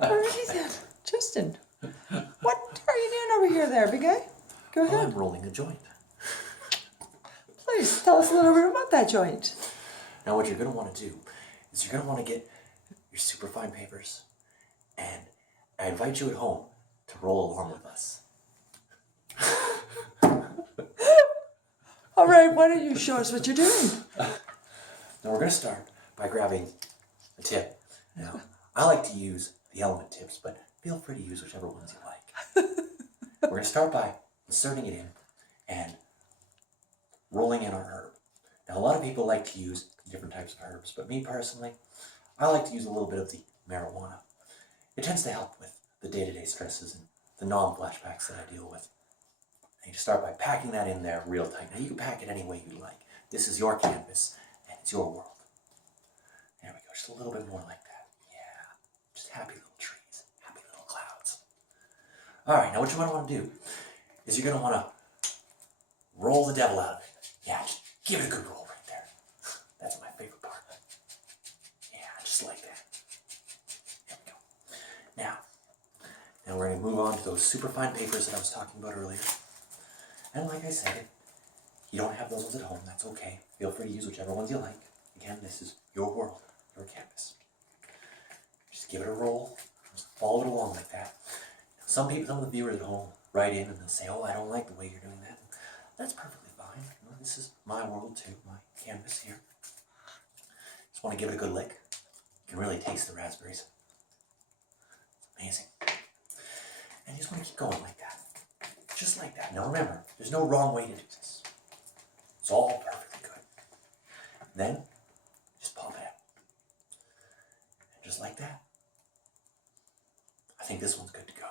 Alrighty then. Justin, what are you doing over here there, big guy? Go Oh, ahead. I'm rolling a joint. Please tell us a little bit about that joint. Now what you're going to want to do is you're going to want to get your superfine papers, and I invite you at home to roll along with us. All right, why don't you show us what you're doing? Now we're going to start by grabbing a tip. Now, I like to use the element tips, but feel free to use whichever ones you like. We're going to start by inserting it in and rolling in our herb. Now, a lot of people like to use different types of herbs, but me personally, I like to use a little bit of the marijuana. It tends to help with the day-to-day stresses and the non-flashbacks that I deal with. And you just start by packing that in there real tight. Now, you can pack it any way you like. This is your canvas, and it's your world. There we go, just a little bit more like that. Yeah, just happy little trees, happy little clouds. All right, now what you want to do is you're going to want to roll the devil out of it. Yeah, just give it a good roll right there. That's my favorite part. Yeah, just like that. There we go. Now we're going to move on to those superfine papers that I was talking about earlier. And like I said, if you don't have those ones at home, that's okay. Feel free to use whichever ones you like. Again, this is your world, your canvas. Just give it a roll. Just follow it along like that. Some of the viewers at home write in and they'll say, "Oh, I don't like the way you're doing that." That's perfectly fine. You know, this is my world too, my canvas here. Just want to give it a good lick. You can really taste the raspberries. It's amazing. And you just want to keep going like that. Just like that. Now remember, there's no wrong way to do this. It's all perfectly good. Then, just pop it out. And just like that. I think this one's good to go.